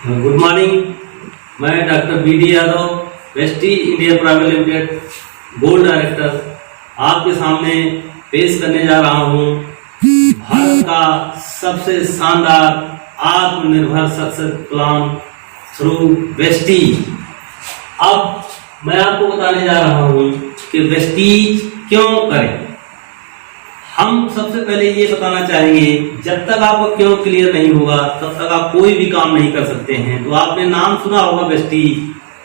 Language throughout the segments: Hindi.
Good morning. मैं doctor B D. Yadav, Vestige India private limited board director आपके सामने पेश करने जा रहा हूँ भारत का सबसे शानदार आत्मनिर्भर सक्सेस प्लान थ्रू वेस्टीज। अब मैं आपको बताने जा रहा हूँ कि वेस्टीज क्यों करें। हम सबसे पहले ये बताना चाहेंगे, जब तक आपको क्यों क्लियर नहीं होगा तब तक आप कोई भी काम नहीं कर सकते हैं। तो आपने नाम सुना होगा वेस्टीज,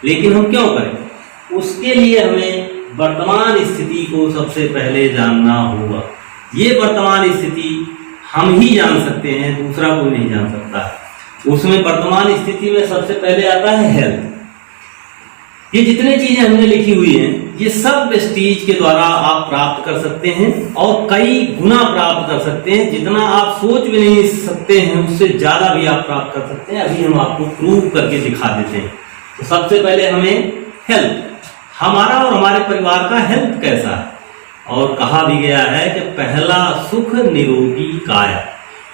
लेकिन हम क्यों करें उसके लिए हमें वर्तमान स्थिति को सबसे पहले जानना होगा। ये वर्तमान स्थिति हम ही जान सकते हैं, दूसरा कोई नहीं जान सकता। उसमें वर्तमान स्थिति में सबसे पहले आता है हेल्थ। ये जितने चीजें हमने लिखी हुई हैं ये सब वेस्टीज के द्वारा आप प्राप्त कर सकते हैं और कई गुना प्राप्त कर सकते हैं। जितना आप सोच भी नहीं सकते हैं उससे ज्यादा भी आप प्राप्त कर सकते हैं। अभी हम आपको प्रूव करके दिखा देते हैं। तो सबसे पहले हमें हेल्थ, हमारा और हमारे परिवार का हेल्थ कैसा है। और कहा भी गया है कि पहला सुख निरोगी काया।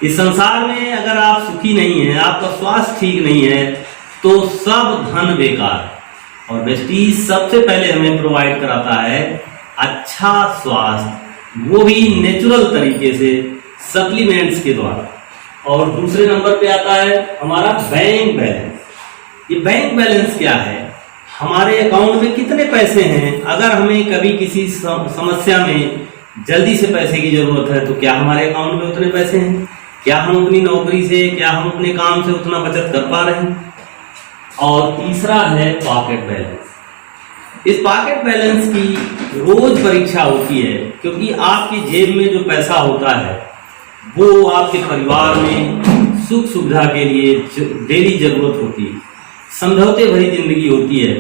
इस संसार में अगर आप सुखी नहीं है, आपका स्वास्थ्य ठीक नहीं है तो सब धन बेकार। और वेस्टीज सबसे पहले हमें प्रोवाइड कराता है अच्छा स्वास्थ्य, वो भी नेचुरल तरीके से सप्लीमेंट्स के द्वारा। और दूसरे नंबर पे आता है हमारा बैंक बैलेंस। ये बैंक बैलेंस क्या है, हमारे अकाउंट में कितने पैसे हैं। अगर हमें कभी किसी समस्या में जल्दी से पैसे की जरूरत है तो क्या हमारे अकाउंट में उतने पैसे हैं, क्या हम अपनी नौकरी से, क्या हम अपने काम से उतना बचत कर पा रहे हैं। और तीसरा है पॉकेट बैलेंस। इस पॉकेट बैलेंस की रोज परीक्षा होती है, क्योंकि आपकी जेब में जो पैसा होता है वो आपके परिवार में सुख सुविधा के लिए डेली जरूरत होती है। समझौते भरी जिंदगी होती है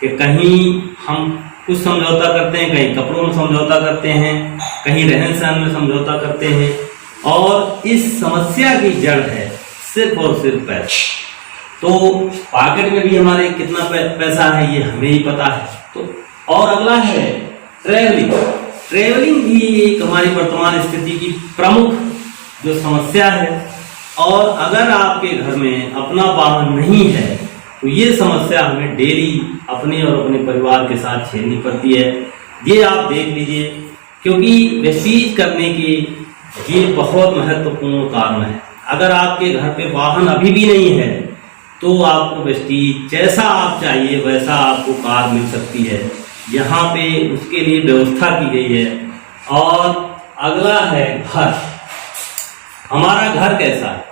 कि कहीं हम कुछ समझौता करते हैं, कहीं कपड़ों में समझौता करते हैं, कहीं रहन सहन में समझौता करते हैं। और इस समस्या की जड़ है सिर्फ और सिर्फ पैसा। तो पॉकेट में भी हमारे कितना पैसा है ये हमें ही पता है। तो और अगला है ट्रेवलिंग। ट्रेवलिंग भी एक हमारी वर्तमान स्थिति की प्रमुख जो समस्या है। और अगर आपके घर में अपना वाहन नहीं है तो ये समस्या हमें डेली अपने और अपने परिवार के साथ झेलनी पड़ती है। ये आप देख लीजिए, क्योंकि वेस्टीज करने की ये बहुत महत्वपूर्ण कारण है। अगर आपके घर पे वाहन अभी भी नहीं है तो आपको वेस्टीज जैसा आप चाहिए वैसा आपको कार मिल सकती है। यहाँ पे उसके लिए व्यवस्था की गई है। और अगला है घर। हमारा घर कैसा है,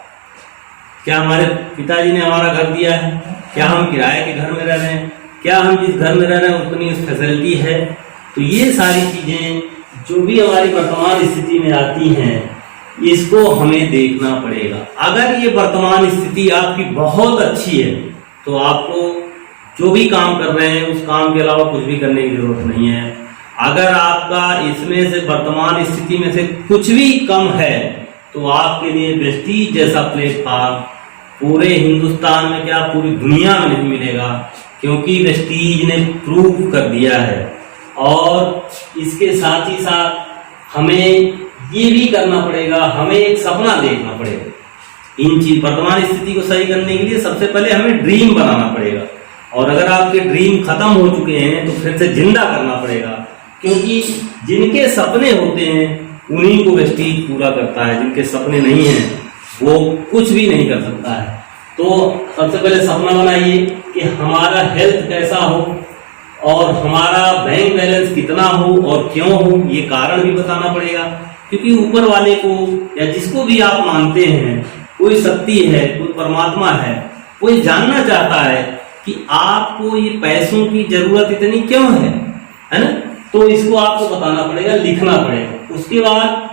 क्या हमारे पिताजी ने हमारा घर दिया है, क्या हम किराए के घर में रह रहे हैं, क्या हम जिस घर में रह रहे हैं उतनी फैसिलिटी है। तो ये सारी चीजें जो भी हमारी वर्तमान स्थिति में आती हैं इसको हमें देखना पड़ेगा। अगर ये वर्तमान स्थिति आपकी बहुत अच्छी है तो आपको जो भी काम कर रहे हैं उस काम के अलावा कुछ भी करने की जरूरत नहीं है। अगर आपका इसमें से वर्तमान स्थिति में से कुछ भी कम है तो आपके लिए वेस्टीज जैसा प्लेटफॉर्म पूरे हिंदुस्तान में क्या पूरी दुनिया में नहीं मिलेगा, क्योंकि वेस्टीज ने प्रूव कर दिया है। और इसके साथ ही साथ हमें ये भी करना पड़ेगा, हमें एक सपना देखना पड़ेगा। इन चीज वर्तमान स्थिति को सही करने के लिए सबसे पहले हमें ड्रीम बनाना पड़ेगा। और अगर आपके ड्रीम खत्म हो चुके हैं तो फिर से जिंदा करना पड़ेगा, क्योंकि जिनके सपने होते हैं उन्हीं को वेस्टीज पूरा करता है। जिनके सपने नहीं हैं वो कुछ भी नहीं कर सकता है। तो सबसे पहले सपना बनाइए कि हमारा हेल्थ कैसा हो और हमारा बैंक बैलेंस कितना हो और क्यों हो, ये कारण भी बताना पड़ेगा। क्योंकि ऊपर वाले को या जिसको भी आप मानते हैं, कोई शक्ति है, कोई परमात्मा है, कोई जानना चाहता है कि आपको ये पैसों की जरूरत इतनी क्यों है ना। तो इसको आपको बताना पड़ेगा, लिखना पड़ेगा। उसके बाद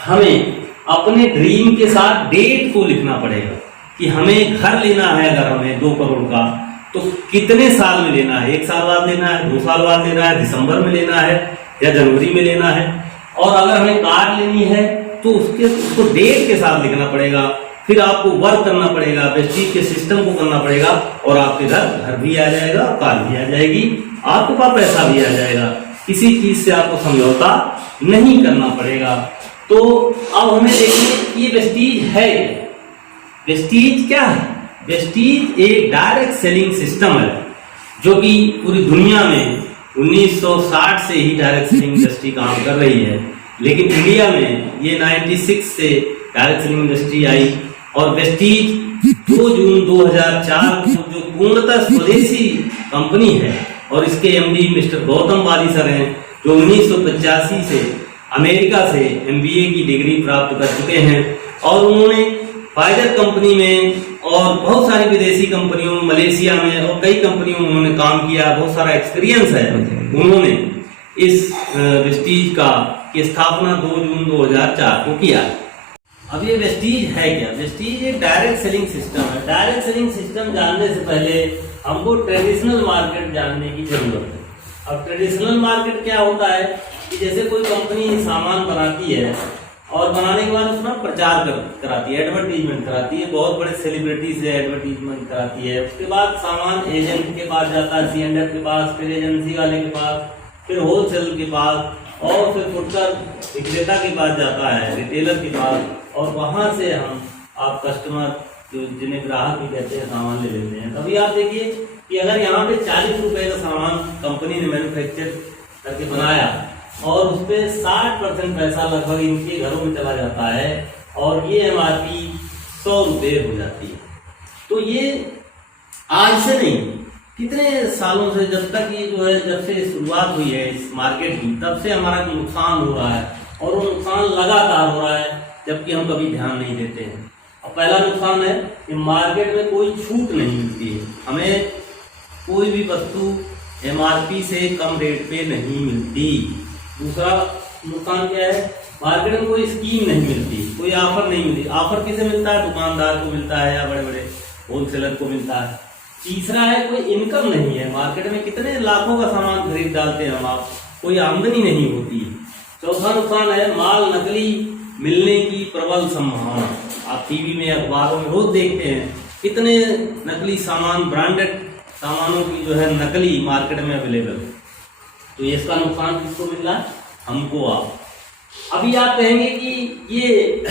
हमें अपने ड्रीम के साथ डेट को लिखना पड़ेगा कि हमें घर लेना है। अगर हमें 2 करोड़ का तो कितने साल में लेना है, 1 साल बाद लेना है, 2 साल बाद लेना है, दिसंबर में लेना है या जनवरी में लेना है। और अगर हमें कार लेनी है तो उसको डेट के साथ लिखना पड़ेगा। फिर आपको वर्क करना पड़ेगा, वेस्टीज के सिस्टम को करना पड़ेगा और आपके घर भी आ जाएगा, कार भी आ जाएगी, आपके पास पैसा भी आ जाएगा। किसी चीज से आपको समझौता नहीं करना पड़ेगा। तो अब हमें देखिए ये वेस्टीज है, वेस्टीज क्या है, वेस्टीज एक डायरेक्ट सेलिंग सिस्टम है जो कि पूरी दुनिया में 1960 से ही डायरेक्ट सेलिंग इंडस्ट्री काम कर रही है, लेकिन इंडिया में ये 96 से डायरेक्ट सेलिंग इंडस्ट्री आई। और वेस्टीज 2 जून 2004 को जो पूर्णतः स्वदेशी कंपनी है और इसके एमडी मिस्टर गौतम बाली सर हैं, जो 1985 से अमेरिका से एमबीए की डिग्री प्राप्त कर चुके हैं और उन्होंने फाइजर कंपनी में और बहुत सारी विदेशी कंपनियों, मलेशिया में और कई कंपनियों में उन्होंने काम किया, बहुत सारा एक्सपीरियंस है। उन्होंने इस वेस्टीज का की स्थापना 2 जून 2004 को किया। अब ये वेस्टीज है क्या? वेस्टीज एक डायरेक्ट सेलिंग सिस्टम है। डायरेक्ट सेलिंग सिस्टम जानने से पहले हमको ट्रेडिशनल मार्केट जानने की जरूरत है। अब ट्रेडिशनल मार्केट क्या होता है कि जैसे कोई कंपनी सामान बनाती है और बनाने के बाद उसमें प्रचार कराती है, एडवर्टीजमेंट कराती है, बहुत बड़े सेलिब्रिटी से एडवर्टीजमेंट कराती है। उसके बाद सामान एजेंट के पास जाता है, सीएंडएफ के पास, फिर एजेंसी वाले के पास, फिर होलसेल के पास और फिर फुटकर विक्रेता के पास जाता है, रिटेलर के पास, और वहां से हम आप कस्टमर जो जिन्हें ग्राहक भी कहते हैं सामान ले लेते हैं। तभी आप देखिए कि अगर यहाँ पे 40 रुपए का सामान कंपनी ने मैन्युफैक्चर करके बनाया और उस पर 60% पैसा लगभग इनके घरों में चला जाता है और ये एमआरपी 100 रुपये हो जाती है। तो ये आज से नहीं, कितने सालों से, जब तक ये जो है जब से शुरुआत हुई है इस मार्केट की, तब से हमारा नुकसान हो रहा है और वो नुकसान लगातार हो रहा है, जबकि हम कभी ध्यान नहीं देते हैं। और पहला नुकसान है कि मार्केट में कोई छूट नहीं मिलती है, हमें कोई भी वस्तु एमआरपी से कम रेट पे नहीं मिलती। दूसरा नुकसान क्या है? मार्केट में कोई स्कीम नहीं मिलती, कोई ऑफर नहीं मिलती। ऑफर किसे मिलता है? दुकानदार को मिलता है या बड़े बड़े होलसेलर को मिलता है। तीसरा है कोई इनकम नहीं है, मार्केट में कितने लाखों का सामान खरीद डालते हैं हम, आप कोई आमदनी नहीं होती है। चौथा नुकसान है माल नकली मिलने की प्रबल संभावना। आप टीवी में, अखबारों में रोज देखते हैं कितने नकली सामान, ब्रांडेड सामानों की जो है नकली मार्केट में अवेलेबल है। तो इसका नुकसान किसको मिल रहा है? हमको। आप अभी आप कहेंगे कि ये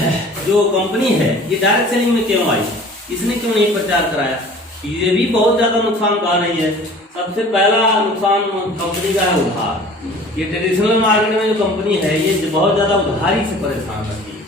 जो कंपनी है ये डायरेक्ट सेलिंग में क्यों आई, इसने क्यों नहीं प्रचार कराया? ये भी बहुत ज्यादा नुकसान कहा नहीं है। सबसे पहला नुकसान कंपनी का है उधार। ये ट्रेडिशनल मार्केट में जो कंपनी है ये बहुत ज्यादा उधारी से परेशान रहती है।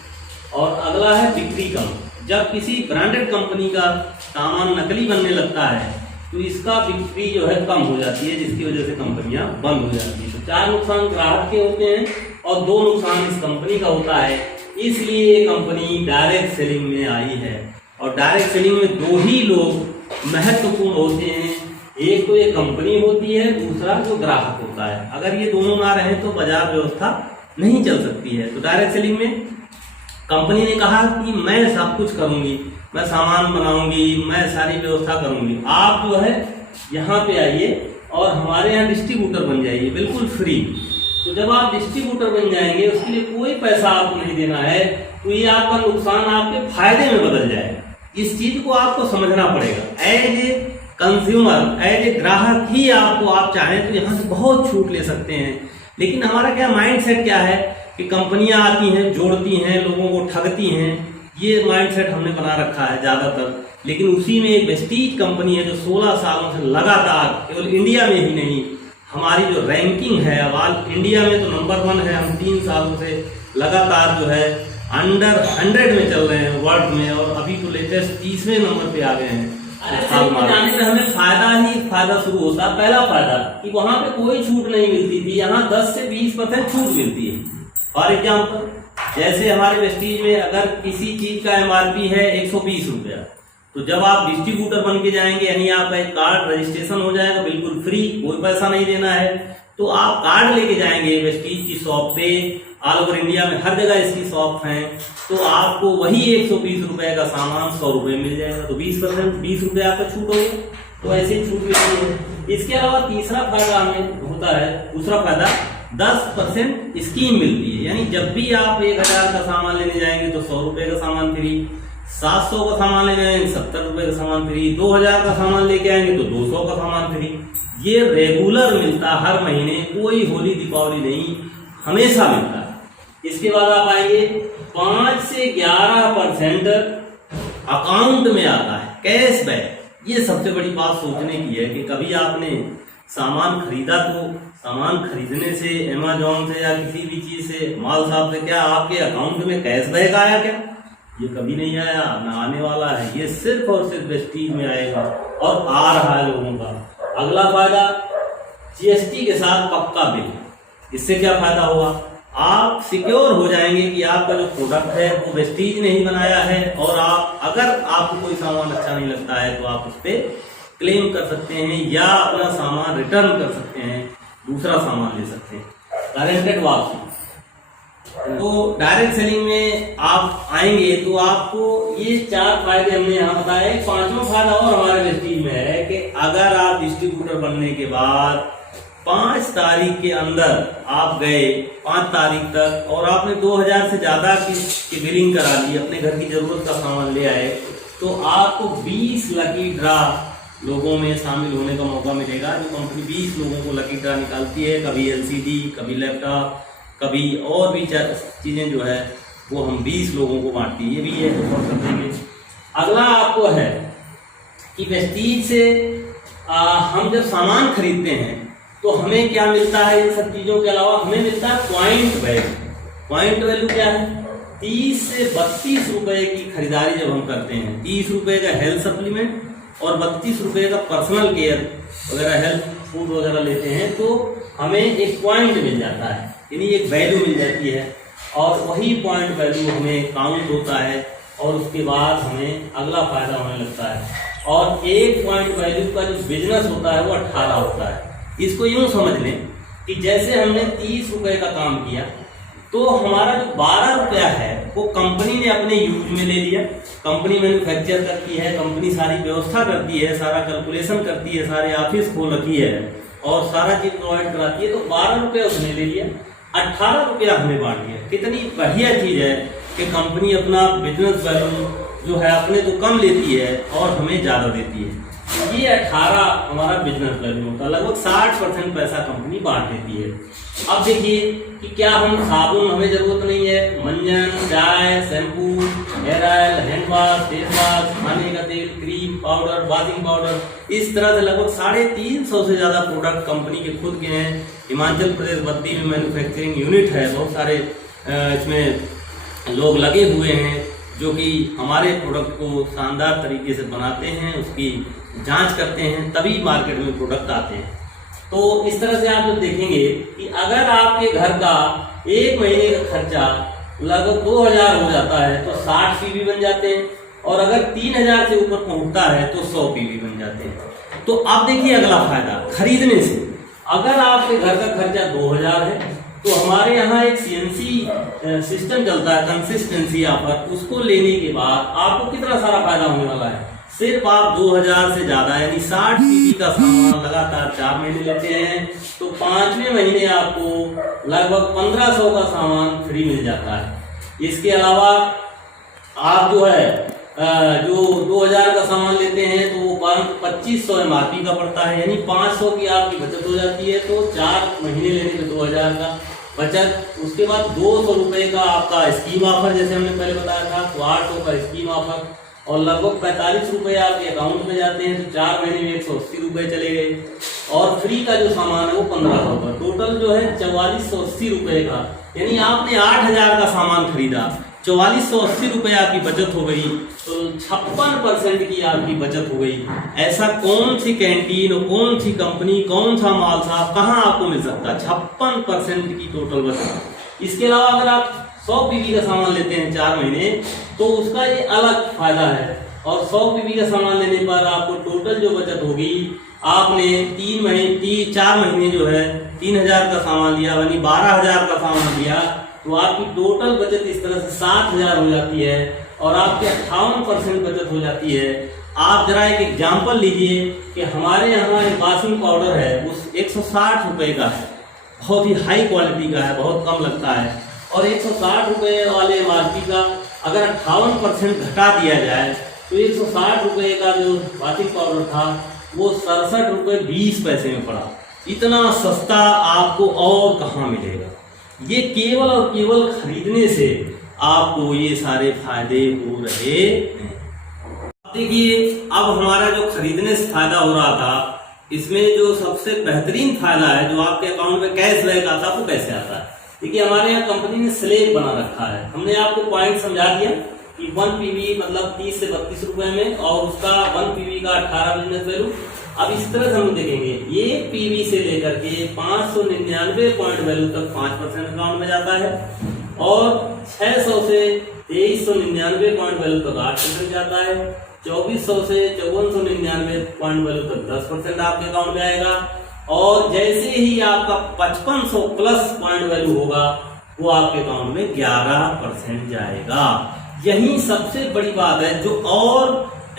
और अगला है बिक्री कम। जब किसी ब्रांडेड कंपनी का सामान नकली बनने लगता है तो इसका बिक्री जो है कम हो जाती है, जिसकी वजह से कंपनियां बंद हो जाती है। तो 4 नुकसान ग्राहक के होते हैं और 2 नुकसान इस कंपनी का होता है। इसलिए ये कंपनी डायरेक्ट सेलिंग में आई है। और डायरेक्ट सेलिंग में 2 ही लोग महत्वपूर्ण होते हैं, एक तो ये कंपनी होती है, दूसरा जो ग्राहक होता है। अगर ये दोनों ना रहे तो बाजार व्यवस्था नहीं चल सकती है। तो डायरेक्ट सेलिंग में कंपनी ने कहा कि मैं सब कुछ करूंगी, मैं सामान बनाऊंगी, मैं सारी व्यवस्था करूंगी, आप जो है यहाँ पे आइए और हमारे यहाँ डिस्ट्रीब्यूटर बन जाइए बिल्कुल फ्री। तो जब आप डिस्ट्रीब्यूटर बन जाएंगे उसके लिए कोई पैसा आपको नहीं देना है, तो ये आपका नुकसान आपके फायदे में बदल जाएगा। इस चीज को आपको समझना पड़ेगा। As a consumer, as a ग्राहक ही आपको, आप चाहें तो यहाँ से बहुत छूट ले सकते हैं। लेकिन हमारा क्या माइंडसेट क्या है कि कंपनियां आती हैं, जोड़ती हैं, लोगों को ठगती हैं, ये माइंडसेट हमने बना रखा है ज्यादातर। लेकिन उसी में एक वेस्टीज कंपनी है जो 16 सालों से लगातार, केवल इंडिया में ही नहीं, हमारी जो रैंकिंग है अब इंडिया में तो नंबर 1 है। हम 3 सालों से लगातार जो है अंडर 100 में चल रहे हैं वर्ल्ड में, और अभी तो लेटेस्ट 30वें नंबर पे आ गए हैं। जाने में हमें फायदा शुरू होता है। पहला फायदा कि वहां पे कोई छूट नहीं मिलती थी, यहाँ 10 से 20% छूट मिलती है। फॉर एग्जाम्पल, जैसे हमारे वेस्टीज में अगर किसी चीज का एमआरपी है 120 रुपया, तो जब आप डिस्ट्रीब्यूटर बन के जाएंगे, यानी आपका एक कार्ड रजिस्ट्रेशन हो जाएगा बिल्कुल फ्री, कोई पैसा नहीं देना है, तो आप कार्ड लेके जाएंगे वेस्टीज की शॉप पे। ऑल ओवर इंडिया में हर जगह इसकी शॉप है, तो आपको वही 120 रुपए का सामान 100 रुपए मिल जाएगा। तो 20% 20 रुपए आपका छूट हो गया। तो ऐसे ही छूट मिलती है। इसके अलावा तीसरा फायदा हमें होता है, दूसरा फायदा 10% स्कीम मिलती है। यानी जब भी आप 1000 का सामान लेने जाएंगे तो 100 रुपए का सामान फ्री, 700 का सामान लेने जाएंगे 70 रुपए का सामान फ्री, 2000 का सामान लेके आएंगे तो 200 का सामान फ्री। ये रेगुलर मिलता, हर महीने, कोई होली दीपावली नहीं, हमेशा मिलता है। इसके बाद आप आएंगे 5 से 11% अकाउंट में आता है। कैशबैक, ये सबसे बड़ी बात सोचने की है कि कभी आपने सामान खरीदा तो सामान खरीदने से अमेज़न से या किसी भी चीज से माल साहब से क्या आपके अकाउंट में कैशबैक आया क्या? ये कभी नहीं आया, ना आने वाला है। ये सिर्फ और सिर्फ वेस्टीज में आएगा और आ रहा है लोगों का। अगला फायदा, जीएसटी के साथ पक्का बिल। इससे क्या फायदा होगा? आप सिक्योर हो जाएंगे कि आपका जो प्रोडक्ट है वो वेस्टीज ने ही बनाया है, और आप अगर आपको कोई सामान अच्छा नहीं लगता है तो आप उस पर क्लेम कर सकते हैं या अपना सामान रिटर्न कर सकते हैं, दूसरा सामान ले सकते हैं, गारंटेड वापसी। तो डायरेक्ट सेलिंग में आप आएंगे तो आपको ये 4 फायदे हमने यहाँ बताए। 5वां फायदा और हमारे वेस्टीज में है कि अगर आप डिस्ट्रीब्यूटर बनने के बाद 5 तारीख के अंदर आप गए 5 तारीख तक और आपने 2000 से ज्यादा की बिलिंग करा दी, अपने घर की जरूरत का सामान ले आए, तो आपको 20 लकी ड्रा लोगों में शामिल होने का मौका मिलेगा। जो कंपनी 20 लोगों को लकी ड्रा निकालती है, कभी एलसीडी, कभी लैपटॉप, कभी और भी चीजें जो है वो हम 20 लोगों को बांटती है, ये भी है तो और कर देंगे। अगला आपको है कि वेस्टीज से हम जब सामान खरीदते हैं तो हमें क्या मिलता है? इन सब चीजों के अलावा हमें मिलता है पॉइंट वैल्यू। पॉइंट वैल्यू क्या है? 30 से 32 रुपए की खरीदारी जब हम करते हैं, 30 रुपए का हेल्थ सप्लीमेंट और 32 रुपए का पर्सनल केयर वगैरह हेल्थ फूड वगैरह लेते हैं, तो हमें एक पॉइंट मिल जाता है, यानी एक वैल्यू मिल जाती है, और वही पॉइंट वैल्यू हमें काउंट होता है और उसके बाद हमें अगला फायदा होने लगता है। और एक पॉइंट वैल्यू का जो बिजनेस होता है वो 18 होता है। इसको यूं समझ लें कि जैसे हमने 30 रुपए का काम किया तो हमारा जो 12 रुपया है वो कंपनी ने अपने यूज में ले लिया। कंपनी मैन्युफैक्चर करती है, कंपनी सारी व्यवस्था करती है, सारा कैलकुलेशन करती है, सारे ऑफिस खोल रखी है और सारा चीज प्रोवाइड कराती है, तो 12 रुपया उसने ले लिया, 18 रुपया हमने बांट दिया। कितनी बढ़िया चीज है कि कंपनी अपना बिजनेस वैल्यू जो है अपने तो कम लेती है और हमें ज्यादा देती है। ये 18 हमारा बिजनेस वैल्यू होता है, लगभग 60% पैसा कंपनी बांट देती है। अब देखिए कि क्या हम साबुन हमें जरूरत नहीं है, मंजन, चाय, shampoo, hair oil, hand wash, face wash, खाने का तेल, क्रीम, पाउडर, वॉशिंग पाउडर, इस तरह से लगभग 350 से ज्यादा प्रोडक्ट कंपनी के खुद के हैं। हिमाचल प्रदेश बद्दी में मैन्युफैक्चरिंग यूनिट है, बहुत सारे इसमें लोग लगे हुए हैं जो कि हमारे प्रोडक्ट को शानदार तरीके से बनाते हैं, उसकी जांच करते हैं, तभी मार्केट में प्रोडक्ट आते हैं। तो इस तरह से आप जब देखेंगे कि अगर आपके घर का 1 महीने का खर्चा लगभग 2000 हो जाता है तो 60 पीवी बन जाते हैं, और अगर 3000 से ऊपर पहुंचता है तो 100 पीवी बन जाते हैं। तो अब देखिए अगला फायदा खरीदने से, अगर आपके घर का खर्चा 2000 है तो हमारे यहाँ एक सीएनसी सिस्टम चलता है, कंसिस्टेंसी ऑफर, उसको लेने के बाद आपको कितना सारा फायदा होने वाला है। सिर्फ आप 2000 से ज्यादा यानी 60 पीवी का सामान लगातार 4 महीने लेते हैं तो 5वें महीने आपको लगभग 1500 का सामान फ्री मिल जाता है। इसके अलावा आप जो है जो 2000 का सामान लेते हैं तो वो 2500 एमआरपी का पड़ता है, यानी 500 की आपकी बचत हो जाती है। तो 4 महीने लेने पे 2000 का बचत। उसके बाद 200 रुपए का आपका स्कीम ऑफर, जैसे हमने पहले बताया था, तो 800 का स्कीम ऑफर, और लगभग 45 रुपए आपके अकाउंट में जाते हैं तो 4 महीने में 180 रुपए चले गए। और फ्री का जो सामान है वो 1500 का, टोटल जो है 4480 रुपए का, यानी आपने 8000 का सामान खरीदा, 4480 रुपए आपकी बचत हो गई, तो 56% की आपकी बचत हो गई। ऐसा कौन सी कैंटीन, कौन सी कंपनी, कौन सा माल साहब कहाँ आपको मिल सकता है? 56% की टोटल बचत। इसके अलावा अगर आप 100 पीवी का सामान लेते हैं 4 महीने तो उसका ये अलग फायदा है, और 100 पीवी का सामान लेने पर आपको टोटल जो बचत होगी, आपने 4 महीने जो है 3000 का सामान लिया, यानी 12000 का सामान लिया, तो आपकी टोटल बचत इस तरह से 7000 हो जाती है और आपके 58% बचत हो जाती है। आप जरा एक एग्जाम्पल लीजिए कि हमारे यहाँ एक वॉशिंग पाउडर है, उस 160 रुपए का है, बहुत ही हाई क्वालिटी का है, बहुत कम लगता है, और 160 रुपए वाले एमआरपी का अगर 58% घटा दिया जाए तो 160 रुपए का जो वॉशिंग पाउडर था वो 67 रुपए 20 पैसे में पड़ा। इतना सस्ता आपको और कहाँ मिलेगा? ये केवल और केवल खरीदने से आपको ये सारे फायदे हो रहे हैं। देखिए, अब हमारा जो खरीदने से फायदा हो रहा था, इसमें जो सबसे बेहतरीन फायदा है, जो आपके अकाउंट में कैशबैक आता है, वो कैसे आता है। देखिए, हमारे यहाँ कंपनी ने स्लेब बना रखा है। हमने आपको पॉइंट समझा दिया कि 1 पीवी मतलब 30 से 32 रुपए में, और उसका 1 पीवी का 18 बिजनेस वैल्यू। अब इस तरह से हम देखेंगे, 1 पीवी से लेकर के 599 पॉइंट वैल्यू तक 5% अकाउंट में जाता है, और 600 से 2399 पॉइंट वैल्यू तक 8% जाता है, 2400 से 5499 पॉइंट वैल्यू तक 10% आपके अकाउंट में आएगा, और जैसे ही आपका 5500 प्लस पॉइंट वैल्यू होगा, वो आपके अकाउंट में 11% जाएगा। यही सबसे बड़ी बात है जो और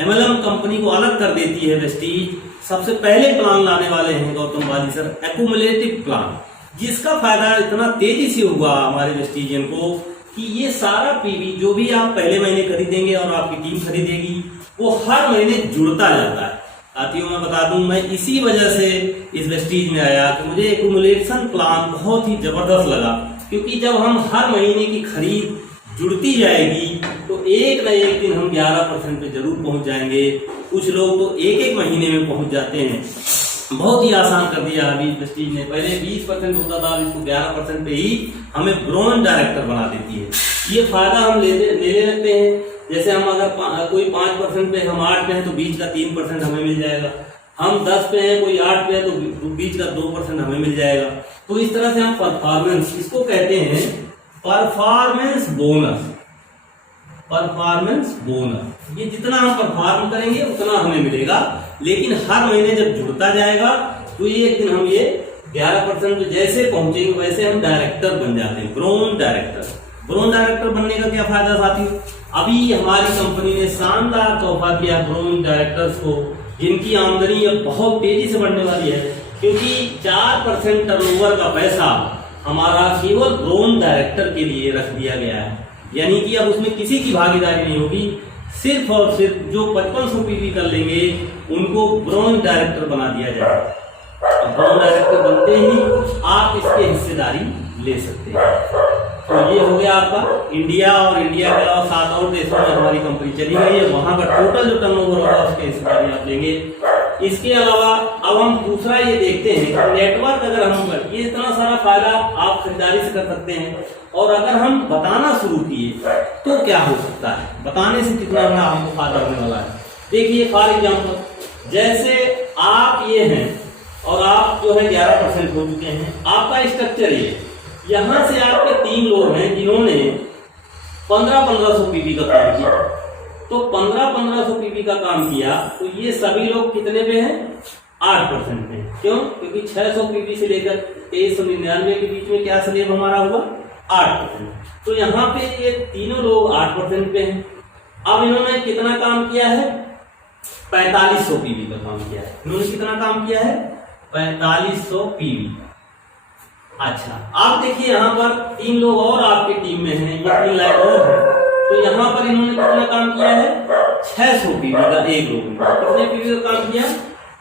एमएलएम कंपनी को अलग कर देती है। वेस्टीज सबसे पहले प्लान लाने वाले हैं गौतम वाली सर, एक्यूमुलेटिव प्लान, जिसका फायदा इतना तेजी से होगा हमारे वेस्टीजियन को कि ये सारा पीवी जो भी आप पहले महीने खरीदेंगे और आपकी टीम खरीदेगी, वो हर महीने जुड़ता जाता है। साथियों, मैं बता दूं, मैं इसी वजह से इस वेस्टीज में आया कि मुझे एक्यूमुलेशन प्लान बहुत ही जबरदस्त लगा, क्योंकि जब हम हर महीने की खरीद जुड़ती जाएगी तो एक न एक दिन हम 11% पे जरूर पहुंच जाएंगे। कुछ लोग तो एक महीने में पहुंच जाते हैं। बहुत ही आसान कर दिया अभी वेस्टीज ने। पहले 20% होता था, अब इसको 11% पे ही हमें ब्रोंज डायरेक्टर बना देती है। ये फायदा हम ले रखते हैं। जैसे हम अगर कोई 5% पे, हम 8 पे हैं तो बीच का 3% हमें मिल जाएगा। हम 10 पे हैं, कोई 8 पे है तो बीच का 2% हमें मिल जाएगा। तो इस तरह से हम परफॉर्मेंस, इसको कहते हैं परफॉर्मेंस बोनस। परफॉर्मेंस बोनस, ये जितना हम परफॉर्म करेंगे उतना हमें मिलेगा, लेकिन हर महीने जब जुड़ता जाएगा तो एक दिन हम ये 11% पे जैसे पहुंचेंगे वैसे हम डायरेक्टर बन जाते हैं, ब्रोंज डायरेक्टर। ब्रोंज डायरेक्टर बनने का क्या फायदा साथियों, अभी हमारी कंपनी ने शानदार तोहफा किया ब्रोंज डायरेक्टर्स को, जिनकी आमदनी अब बहुत तेजी से बढ़ने वाली है, क्योंकि 4% टर्नओवर का पैसा हमारा केवल ब्रोंज डायरेक्टर के लिए रख दिया गया है। यानी कि अब उसमें किसी की भागीदारी नहीं होगी, सिर्फ और सिर्फ जो 5500 पीवी कर लेंगे उनको ब्रोंज डायरेक्टर बना दिया जाएगा। ब्रोंज डायरेक्टर बनते ही आप इसके हिस्सेदारी ले सकते हैं। तो ये हो गया आपका इंडिया, और इंडिया के अलावा 7 और देशों में हमारी कंपनी चली गई है, वहां का टोटल जो टर्नओवर होगा उसके हिस्सेदारी आप लेंगे। इसके अलावा अब हम दूसरा ये देखते हैं कि नेटवर्क अगर हम, ये इतना सारा फायदा आप खरीदारी से कर सकते हैं, और अगर हम बताना शुरू किए तो क्या हो सकता है, बताने से कितना बड़ा हमको फायदा होने वाला है। देखिए फॉर एग्जाम्पल, जैसे आप ये हैं और आप जो है 11% हो चुके हैं, आपका स्ट्रक्चर ये, यहां से आपके 3 लोग हैं जिन्होंने 1500 पीवी का काम किया। तो 1500 पीवी का काम किया तो ये सभी लोग कितने पे हैं, 8% पे। क्यों, क्योंकि 600 पीवी से लेकर 2399 के बीच में क्या स्लेब हमारा हुआ, 8%। तो यहाँ पे ये तीनों लोग 8% पे हैं। अब इन्होंने कितना काम किया है, 4500 पीवी का काम किया है। इन्होंने कितना काम किया है, 4500 पीवी। अच्छा, आप देखिए यहाँ पर 3 लोग और आपकी टीम में हैं, ये 3 लाइन और है, तो यहाँ पर इन्होंने कितना काम किया है, 600 पीवी का एक लोग ने कितने पीवी का काम किया,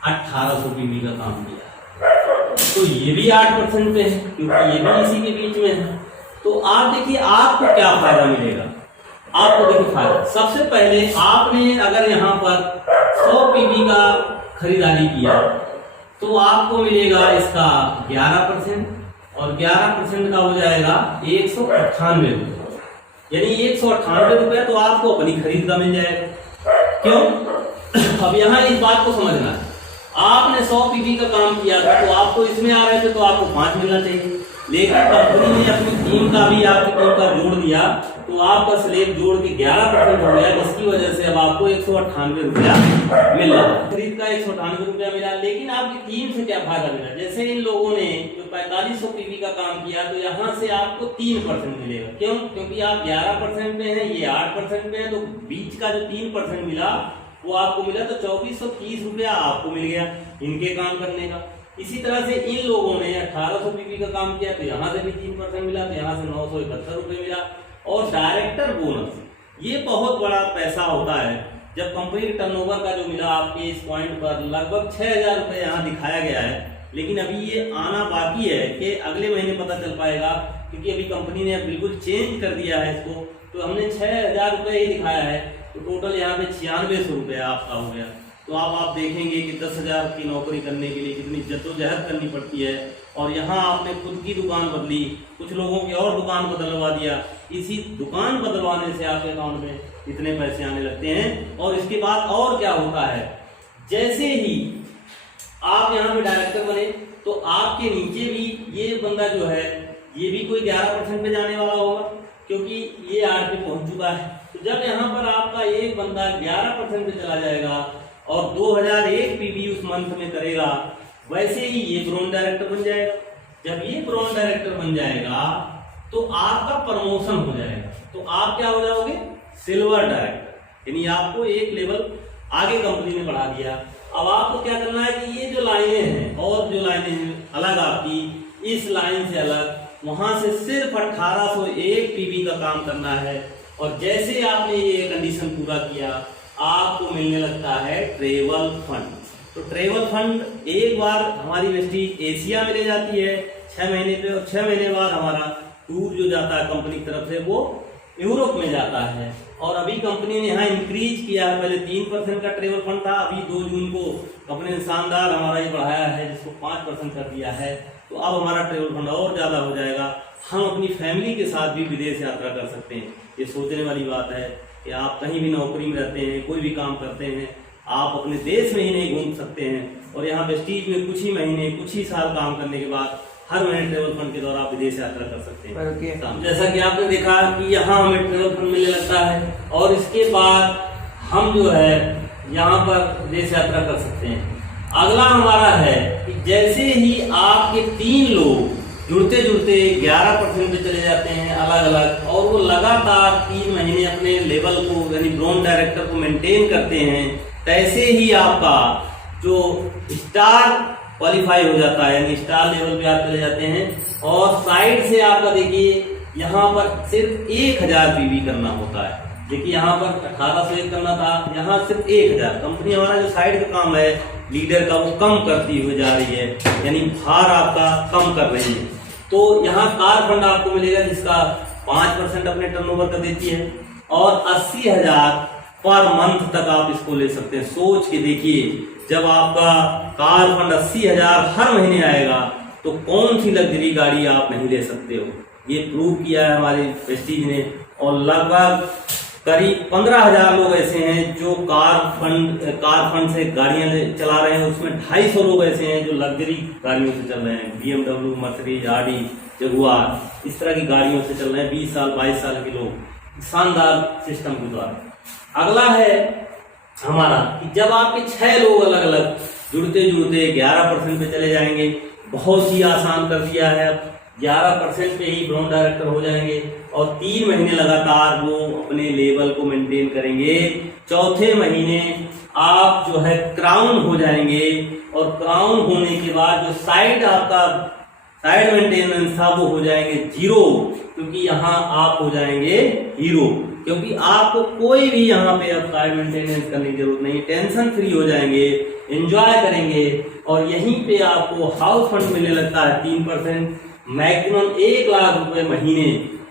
1800 पीवी का काम किया। तो ये भी 8% पे है, क्योंकि ये भी इसी के बीच में है। तो आप देखिए आपको क्या फायदा मिलेगा, आपको देखिए फायदा, सबसे पहले आपने अगर यहाँ पर 100 पीवी का खरीदारी किया तो आपको मिलेगा इसका 11%, और 11% का हो जाएगा 198 रुपये, यानी 198 रुपये तो आपको अपनी खरीद का मिल जाएगा। क्यों, अब यहाँ इस बात को समझना है, आपने 100 पीवी का काम किया था तो आपको इसमें आ रहे थे तो आपको 5 मिलना चाहिए, लेकिन कंपनी ने अपनी टीम का भी आपकी टीम का जोड़ दिया तो आपका स्लेब जोड़ के 11% हो गया, जिसकी वजह से अब आपको 198 रुपया मिल रहा है। खरीद का 198 रुपया मिला, लेकिन आपकी टीम से क्या फायदा मिला, जैसे इन लोगों ने जो 4500 पीवी का काम किया तो यहाँ से आपको 3% मिलेगा। क्यों, क्योंकि आप 11% पे हैं, ये 8% पे है, तो बीच का जो 3% मिला वो आपको मिला, तो 2430 रुपया आपको मिल गया इनके काम करने का। इसी तरह से इन लोगों ने 1800 पीवी का काम किया तो यहाँ से भी 3% मिला, तो यहाँ से 971 रुपये मिला। और डायरेक्टर बोनस, ये बहुत बड़ा पैसा होता है। जब कंपनी के टर्नओवर का जो मिला आपके इस पॉइंट पर लगभग 6000 रुपये यहाँ दिखाया गया है, लेकिन अभी ये आना बाकी है कि अगले महीने पता चल पाएगा, क्योंकि अभी कंपनी ने बिल्कुल चेंज कर दिया है इसको। तो हमने 6000 रुपये ही दिखाया है, तो टोटल यहाँ पे 9600 रुपया आपका हो गया। तो आप देखेंगे कि 10,000 की नौकरी करने के लिए कितनी जद्दोजहद करनी पड़ती है। और यहाँ आपने खुद की दुकान बदली, कुछ लोगों की और दुकान बदलवा दिया, इसी दुकान बदलवाने से आपके अकाउंट में इतने पैसे आने लगते हैं। और इसके बाद और क्या होता है, जैसे ही आप यहाँ पे डायरेक्टर बने तो आपके नीचे भी ये बंदा जो है ये भी कोई 11% पे जाने वाला होगा, क्योंकि ये 8 पे पहुंच चुका है। तो जब यहाँ पर आपका एक बंदा 11% पे चला जाएगा और 2001 पीवी उस मंथ में करेगा, वैसे ही ये ब्रॉन्ज डायरेक्टर बन जाएगा। जब ये ब्रॉन्ज डायरेक्टर बन जाएगा तो आपका प्रमोशन हो जाएगा, तो आप क्या हो जाओगे, सिल्वर डायरेक्टर, यानी आपको एक लेवल आगे कंपनी ने बढ़ा दिया। अब आपको क्या करना है कि ये जो लाइनें हैं और जो लाइनें हैं अलग आपकी, इस लाइन से अलग वहां से सिर्फ 1801 पीवी का काम करना है। और जैसे आपने ये कंडीशन पूरा किया आपको मिलने लगता है ट्रेवल फंड। तो ट्रेवल फंड एक बार हमारी वेस्टीज एशिया में ले जाती है 6 महीने पे, और 6 महीने बाद हमारा टूर जो जाता है कंपनी की तरफ से वो यूरोप में जाता है। और अभी कंपनी ने यहाँ इंक्रीज किया है, पहले 3% का ट्रेवल फंड था, अभी 2 जून को कंपनी ने शानदार हमारा ये बढ़ाया है जिसको 5% कर दिया है। तो अब हमारा ट्रेवल फंड और ज्यादा हो जाएगा, हम अपनी फैमिली के साथ भी विदेश यात्रा कर सकते हैं। ये सोचने वाली बात है कि आप कहीं भी नौकरी में रहते हैं, कोई भी काम करते हैं, आप अपने देश में ही नहीं घूम सकते हैं। और यहाँ वेस्टीज में कुछ ही महीने कुछ ही साल काम करने के बाद हर महीने ट्रेवल फंड के द्वारा आप विदेश यात्रा कर सकते हैं। जैसा कि आपने देखा कि यहाँ हमें ट्रेवल फंड मिलने लगता है और इसके बाद हम जो है यहाँ पर विदेश यात्रा कर सकते हैं। अगला हमारा है कि जैसे ही आपके 3 लोग जुड़ते जुड़ते 11% पे चले जाते हैं अलग अलग, और वो लगातार 3 महीने अपने लेवल को यानी ब्रॉन्ज डायरेक्टर को मेंटेन करते हैं, तैसे ही आपका जो स्टार क्वालिफाई हो जाता है, यानी स्टार लेवल पे आप चले जाते हैं। और साइड से आपका देखिए यहाँ पर सिर्फ 1000 पीवी करना होता है। देखिए यहाँ पर 1801 करना था, यहाँ सिर्फ 1000। कंपनी हमारा जो साइड का काम है लीडर का वो कम करती हुई जा रही है, यानी भार आपका कम कर रही है। तो यहाँ कार फंड आपको मिलेगा जिसका 5% अपने टर्नओवर का देती है, और 80,000 पर मंथ तक आप इसको ले सकते हैं। सोच के देखिए जब आपका कार फंड 80,000 हर महीने आएगा तो कौन सी लग्जरी गाड़ी आप नहीं ले सकते हो। ये प्रूव किया है हमारे वेस्टीज ने। और लगभग करीब 15,000 लोग ऐसे हैं जो कार फंड से गाड़ियां चला रहे हैं, उसमें 250 लोग ऐसे हैं जो लग्जरी गाड़ियों से चल रहे हैं, BMW, मर्सिडीज, ऑडी, जगुआर, इस तरह की गाड़ियों से चल रहे हैं 20 साल 22 साल के लोग, शानदार सिस्टम के द्वारा। अगला है हमारा कि जब आपके 6 लोग अलग अलग जुड़ते जुड़ते 11% पे चले जाएंगे, बहुत ही आसान कर दिया है। 11% पे ही ब्रॉन्ज डायरेक्टर हो जाएंगे और 3 महीने लगातार वो अपने लेवल को मेंटेन करेंगे। चौथे महीने आप जो है क्राउन हो जाएंगे, और क्राउन होने के बाद जो साइड मेंटेनेंस था वो हो जाएंगे 0, क्योंकि यहाँ आप हो जाएंगे हीरो, क्योंकि आपको कोई भी यहाँ पे अब साइड मेंटेनेंस करने की जरूरत नहीं, टेंशन फ्री हो जाएंगे, एंजॉय करेंगे। और यहीं पे आपको हाउस फंड मिलने लगता है 3%, मैक्सिमम 1 लाख रुपए महीने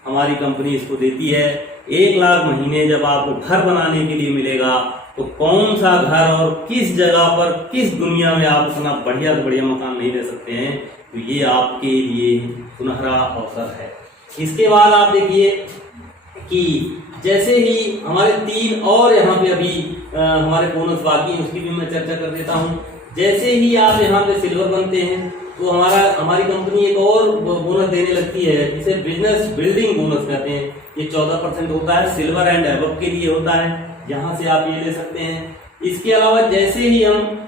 हमारी कंपनी इसको देती है। 1 लाख महीने जब आपको घर बनाने के लिए मिलेगा तो कौन सा घर और किस जगह पर किस दुनिया में आप उतना बढ़िया से बढ़िया मकान नहीं ले सकते हैं। तो ये आपके लिए सुनहरा अवसर है। इसके बाद आप देखिए कि जैसे ही हमारे 3 और यहाँ पे अभी हमारे बोनस बाकी है, उसकी भी मैं चर्चा कर देता हूँ। जैसे ही आप यहाँ पे सिल्वर बनते हैं तो हमारी कंपनी एक और बोनस देने लगती है, इसे बिजनेस बिल्डिंग बोनस कहते हैं। ये 14% होता है, सिल्वर एंड अबव के लिए होता है, यहाँ से आप ये ले सकते हैं। इसके अलावा जैसे ही हम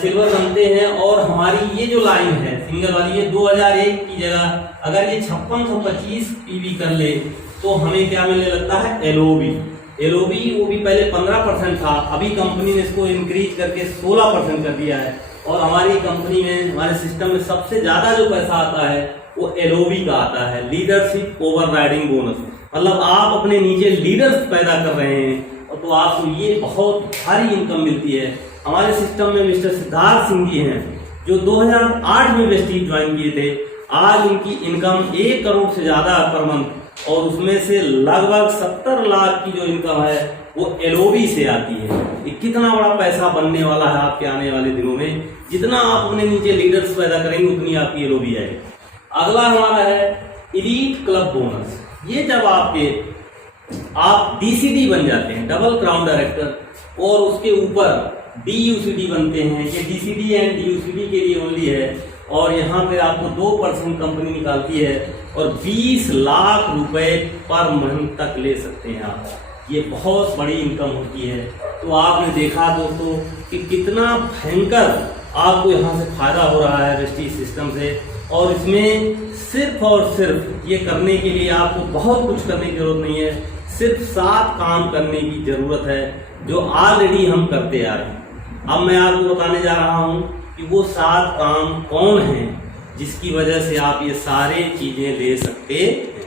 सिल्वर बनते हैं और हमारी ये जो लाइन है सिंगल वाली, ये 2001 की जगह अगर ये 5625 पीवी कर ले तो हमें क्या मिलने लगता है, एलओबी। वो भी पहले 15% था, अभी कंपनी ने इसको इंक्रीज करके 16% कर दिया है। और हमारी कंपनी में, हमारे सिस्टम में सबसे ज्यादा जो पैसा आता है वो एलओबी का आता है, लीडरशिप ओवरराइडिंग बोनस। मतलब आप अपने नीचे लीडर्स पैदा कर रहे हैं तो आपको ये बहुत भारी इनकम मिलती है। हमारे सिस्टम में मिस्टर सिद्धार्थ सिंह जी हैं जो 2008 में वेस्टीज ज्वाइन किए थे। आज उनकी इनकम 1 करोड़ से ज्यादा पर मंथ और उसमें से लगभग 70 लाख की जो इनकम है वो एलओबी से आती है। ये कितना बड़ा पैसा बनने वाला है आपके आने वाले दिनों में। जितना आप अपने नीचे लीडर्स पैदा करेंगे उतनी आपकी एलओबी आएगी। अगला हमारा है एलीट क्लब बोनस। ये जब आप डीसीडी बन जाते हैं, डबल क्राउन डायरेक्टर, और उसके ऊपर डीयूसीडी बनते हैं। ये डीसीडी एंड डीयूसीडी के लिए ओनली है, और यहाँ पे आपको 2% कंपनी निकालती है और 20 लाख रुपए पर मंथ तक ले सकते हैं आप। ये बहुत बड़ी इनकम होती है। तो आपने देखा दोस्तों कि कितना भयंकर आपको यहाँ से फायदा हो रहा है वेस्टीज सिस्टम से। और इसमें सिर्फ और सिर्फ ये करने के लिए आपको बहुत कुछ करने की जरूरत नहीं है, सिर्फ 7 काम करने की जरूरत है जो ऑलरेडी हम करते आ रहे हैं। अब मैं आपको बताने जा रहा हूँ कि वो 7 काम कौन हैं जिसकी वजह से आप ये सारे चीजें ले सकते हैं।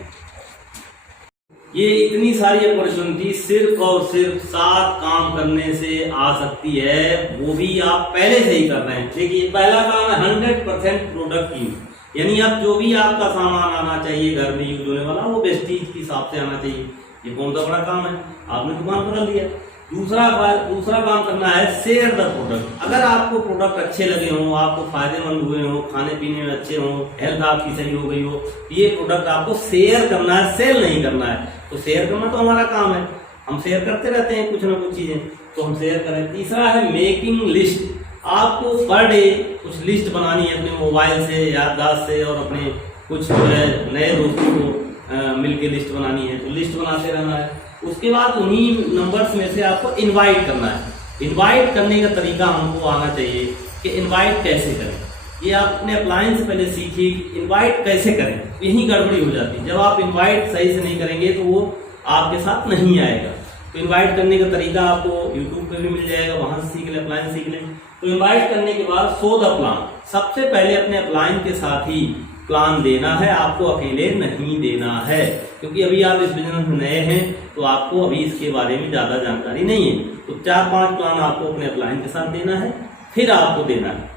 ये इतनी सारी अपॉर्चुनिटी सिर्फ और सिर्फ 7 काम करने से आ सकती है, वो भी आप पहले से ही कर रहे हैं। देखिए, पहला काम है 100% प्रोडक्ट यूज, यानी अब जो भी आपका सामान आना चाहिए घर में यूज होने वाला, वो वेस्टीज के हिसाब से आना चाहिए। ये कौन सा बड़ा काम है, आपने दुकान पर लिया। दूसरा काम करना है शेयर द प्रोडक्ट। अगर आपको प्रोडक्ट अच्छे लगे हों, आपको फायदेमंद हुए हों, खाने पीने में अच्छे हों, हेल्थ आपकी सही हो गई हो, ये प्रोडक्ट आपको शेयर करना है, सेल नहीं करना है। तो शेयर करना तो हमारा काम है, हम शेयर करते रहते हैं कुछ ना कुछ चीजें, तो हम शेयर करें। तीसरा है मेकिंग लिस्ट। आपको पर डे कुछ लिस्ट बनानी है अपने मोबाइल से, याददाश्त से, और अपने कुछ जो है नए दोस्तों को मिलके लिस्ट बनानी है, तो लिस्ट बनाते रहना है। उसके बाद उन्हीं नंबर्स में से आपको इनवाइट करना है। इनवाइट करने का तरीका हमको आना चाहिए कि इनवाइट कैसे करें। ये आप अपने अप्लायंस से पहले सीखिए कि इनवाइट कैसे करें, यही गड़बड़ी हो जाती है। जब आप इनवाइट सही से नहीं करेंगे तो वो आपके साथ नहीं आएगा। तो इनवाइट करने का तरीका आपको यूट्यूब पे भी मिल जाएगा, वहां से सीख लें, अप्लायंस सीख लें। तो इनवाइट करने के बाद शो द प्लान। सबसे पहले अपने अप्लायंस के साथ ही प्लान देना है, आपको अकेले नहीं देना है, क्योंकि अभी आप इस बिजनेस में नए हैं तो आपको अभी इसके बारे में ज्यादा जानकारी नहीं है। तो 4-5 प्लान आपको अपने अप्लायंस के साथ देना है, फिर आपको देना है।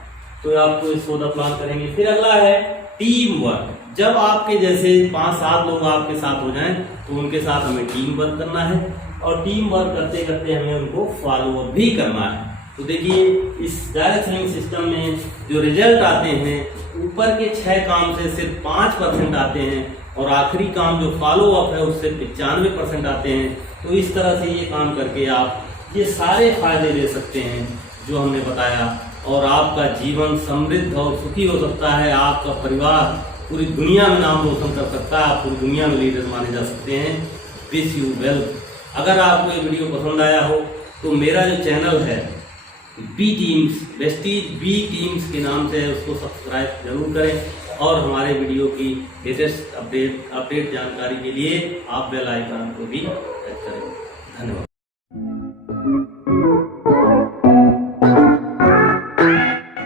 तो आपको इस शो द प्लान करेंगे। फिर अगला है टीम वर्क। जब आपके जैसे 5-7 लोग आपके साथ हो जाएं तो उनके साथ हमें टीम वर्क करना है, और टीम वर्क करते करते हमें उनको फॉलो अप भी करना है। तो देखिए, इस डायरेक्ट सेलिंग सिस्टम में जो रिजल्ट आते हैं, ऊपर के 6 काम से सिर्फ 5% आते हैं, और आखिरी काम जो फॉलो अप है उससे 95% आते हैं। तो इस तरह से ये काम करके आप ये सारे फायदे ले सकते हैं जो हमने बताया, और आपका जीवन समृद्ध और सुखी हो सकता है। आपका परिवार पूरी दुनिया में नाम रोशन कर सकता है, आप पूरी दुनिया में लीडर माने जा सकते हैं। Wish you well. अगर आपको ये वीडियो पसंद आया हो तो मेरा जो चैनल है B teams, Vestige B teams के नाम से, उसको सब्सक्राइब जरूर करें, और हमारे वीडियो की लेटेस्ट अपडेट जानकारी के लिए आप बेल आइकन को भी प्रेस करें। धन्यवाद।